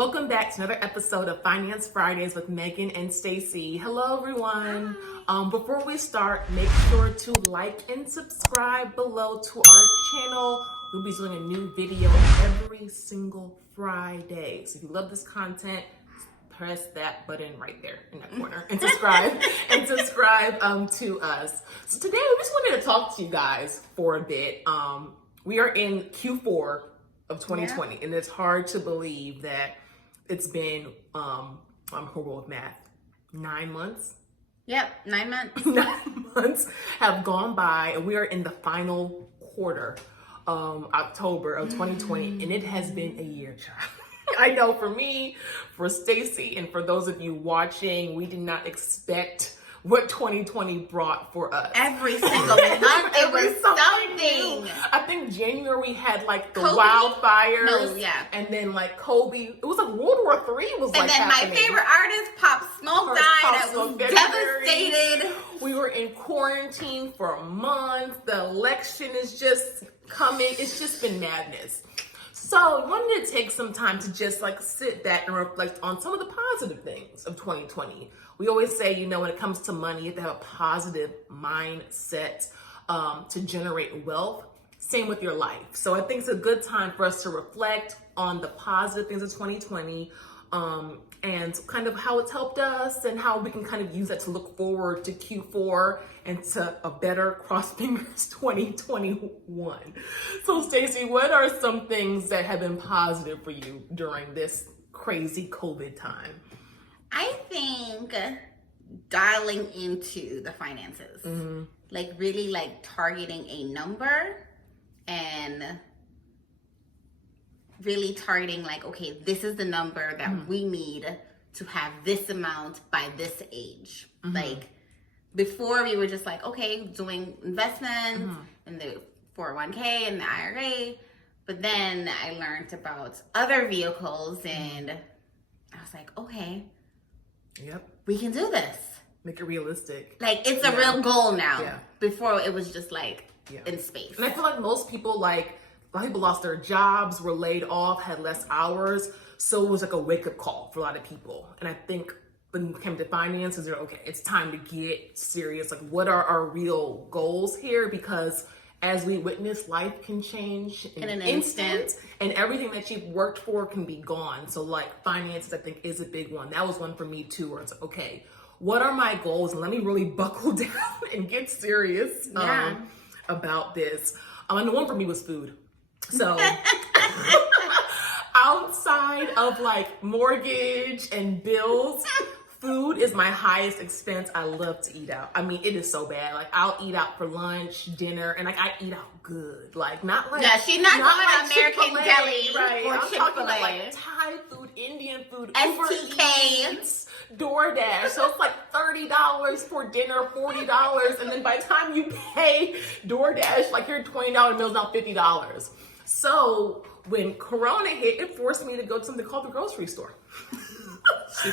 Welcome back to another episode of Finance Fridays with Megan and Stacy. Hello, everyone. Before we start, make sure to like and subscribe below to our channel. We'll be doing a new video every single Friday. So if you love this content, press that button right there in that corner and subscribe to us. So today we just wanted to talk to you guys for a bit. We are in Q4 of 2020, and it's hard to believe that it's been, I'm horrible with math, 9 months? Yep, 9 months. 9 months have gone by, and we are in the final quarter, October of 2020, and it has been a year, child. I know for me, for Stacy, and for those of you watching, we did not expect what 2020 brought for us. Every single month, it was something. I think January we had like the Kobe? wildfires. No, yeah. And then like Kobe, it was like World War III was like And then happening. my favorite artist, Pop Smoke, died. I was devastated. We were in quarantine for a month. The election is just coming. It's just been madness. So I wanted to take some time to just like sit back and reflect on some of the positive things of 2020. We always say, you know, when it comes to money, you have to have a positive mindset to generate wealth. Same with your life. So I think it's a good time for us to reflect on the positive things of 2020 and kind of how it's helped us and how we can kind of use that to look forward to Q4 and to a better, cross fingers, 2021. So Stacey, what are some things that have been positive for you during this crazy COVID time? I think dialing into the finances, like really like targeting a number and really targeting like, okay, this is the number that we need to have this amount by this age. Like before we were just like, okay, doing investments in the 401k and the IRA. But then I learned about other vehicles and I was like, okay, yep, we can do this. Make it realistic. Like it's a real goal now. Yeah. Before it was just like in space. And I feel like most people, like, a lot of people lost their jobs, were laid off, had less hours. So it was like a wake-up call for a lot of people. And I think when it came to finances, they're okay, it's time to get serious. Like, what are our real goals here? Because as we witness, life can change in an instant. And everything that you've worked for can be gone. So like finances, I think, is a big one. That was one for me too, where it's like, okay, what are my goals? And let me really buckle down and get serious about this. And the one for me was food. So outside of like mortgage and bills, food is my highest expense. I love to eat out. I mean, it is so bad. Like, I'll eat out for lunch, dinner, and like I eat out good. Like, not like she's not going like to American Chick-fil-A, Deli right? or I'm Chick-fil-A. talking about like Thai food, Indian food, STK. Uber Eats, DoorDash. So it's like $30 for dinner, $40, and then by the time you pay DoorDash, like your $20 meal's now $50. So when Corona hit, it forced me to go to something called the grocery store.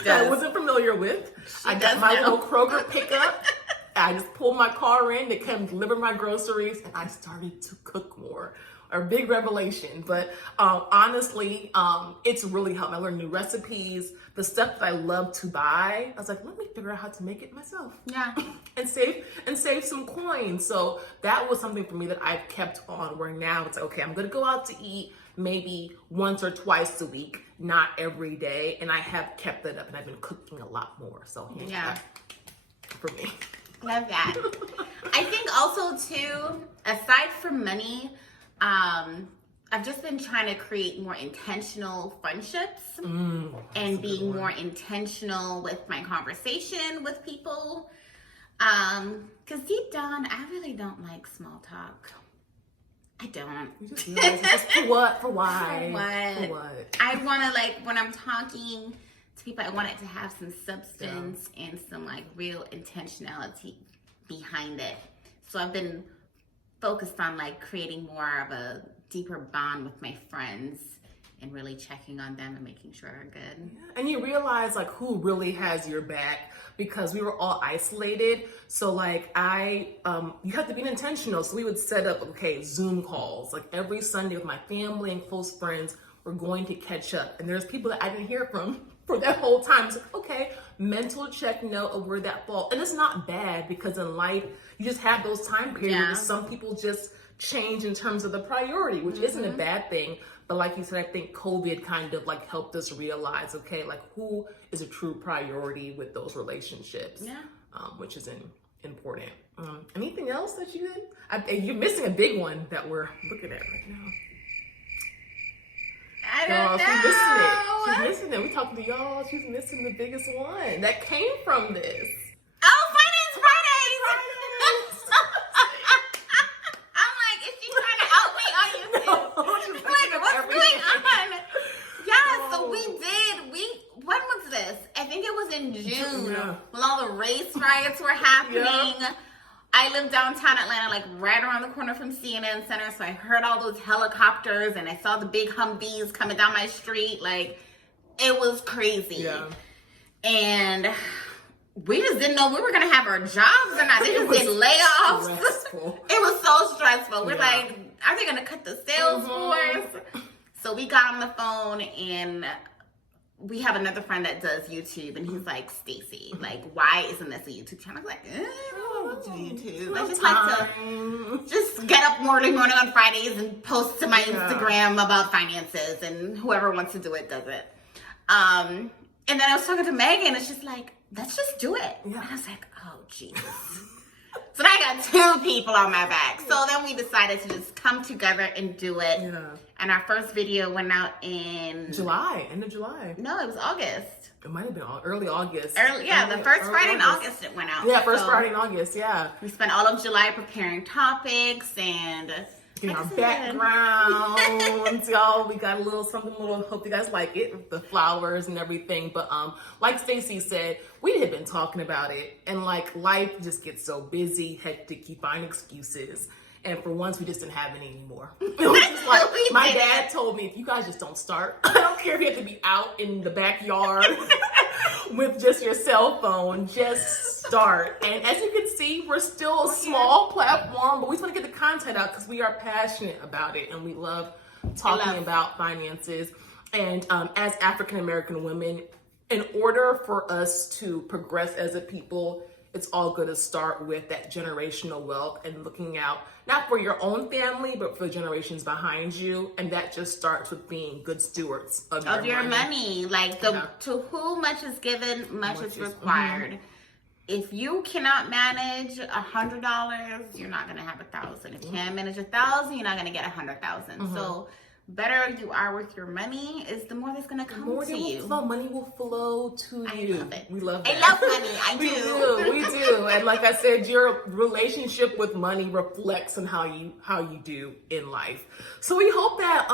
That I wasn't familiar with. I got my little Kroger pickup. I just pulled my car in. They came deliver my groceries, and I started to cook more. A big revelation, but honestly, it's really helped. I learned new recipes, the stuff that I love to buy. I was like, let me figure out how to make it myself. Yeah, and save some coins. So that was something for me that I've kept on. Where now it's like, okay, I'm gonna go out to eat maybe once or twice a week, not every day, and I have kept that up, and I've been cooking a lot more. So yeah, for me. Love that. I think also too, aside from money, I've just been trying to create more intentional friendships and being more intentional with my conversation with people. Because deep down, I really don't like small talk. I don't. For what? For why? For what? I want to, like, when I'm talking to people, I want it to have some substance and some like real intentionality behind it. So I've been focused on like creating more of a deeper bond with my friends and really checking on them and making sure they're good. Yeah. And you realize like who really has your back, because we were all isolated. So like you have to be intentional. So we would set up, okay, Zoom calls like every Sunday with my family and close friends. we're going to catch up. And there's people that I didn't hear from for that whole time. It's like, okay, mental check note of where that falls. And it's not bad, because in life, you just have those time periods where some people just change in terms of the priority, which isn't a bad thing. But like you said, I think COVID kind of like helped us realize, okay, like who is a true priority with those relationships, which is important. Anything else that you did? You're missing a big one that we're looking at right now. I don't know. She's missing it. We talking to y'all. She's missing the biggest one that came from this. Oh, Finance Fridays! I'm like, is she trying to out me on YouTube? No, she's Like, what's going on? Yeah, so when was this? I think it was in June when all the race riots were happening. I live downtown Atlanta, like right around the corner from CNN Center. So I heard all those helicopters and I saw the big Humvees coming down my street. Like, it was crazy. Yeah. And we just didn't know we were going to have our jobs or not. They just did layoffs. It was so stressful. We're like, are they going to cut the sales force? So we got on the phone, and we have another friend that does YouTube, and he's like, Stacey, like, why isn't this a YouTube channel? I was like, I don't do YouTube. I just like to just get up morning on Fridays and post to my Instagram about finances, and whoever wants to do it does it. And then I was talking to Megan, and she's like, let's just do it. And I was like, oh, Jesus. So now I got two people on my back. So then we decided to just come together and do it. Yeah. And our first video went out in July, end of July. No, it was August. It might have been early August. The first Friday in August it went out. Yeah, first Friday in August, yeah. We spent all of July preparing topics and our backgrounds, y'all. We got a little something hope you guys like it, with the flowers and everything. But like Stacey said, we had been talking about it, and like life just gets so busy, hectic, you find excuses. And for once, we just didn't have any anymore. It was just like, my dad told me, if you guys just don't start, I don't care if you have to be out in the backyard with just your cell phone, just start. And as you can see, we're still a small platform, but we just want to get the content out because we are passionate about it and we love talking about finances. And as African-American women, in order for us to progress as a people, it's all good to start with that generational wealth and looking out, not for your own family, but for the generations behind you. And that just starts with being good stewards of your money. Like, to whom much is given, much is required. If you cannot manage $100, you're not going to have 1,000. If you can't manage 1,000, you're not going to get 100,000. So better you are with your money is the more that's going to come to you. Money will flow to you. I love it. We love that. I love money. I do. We do. And like I said, your relationship with money reflects on how you do in life. So we hope that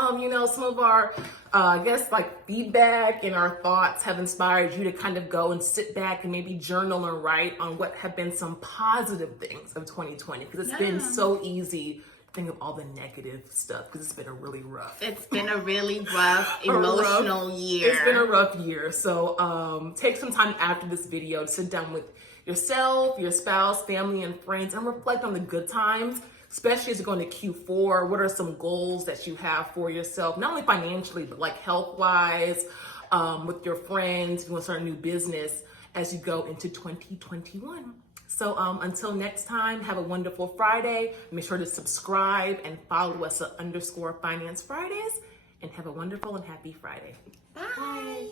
some of our I guess like feedback and our thoughts have inspired you to kind of go and sit back and maybe journal and write on what have been some positive things of 2020, because it's been so easy. Think of all the negative stuff, because it's been a really rough. It's been a really rough, emotional year. It's been a rough year. So take some time after this video to sit down with yourself, your spouse, family, and friends, and reflect on the good times, especially as you go into Q4. What are some goals that you have for yourself, not only financially, but like health-wise, with your friends, if you want to start a new business as you go into 2021. So until next time, have a wonderful Friday. Make sure to subscribe and follow us at _Finance Fridays. And have a wonderful and happy Friday. Bye.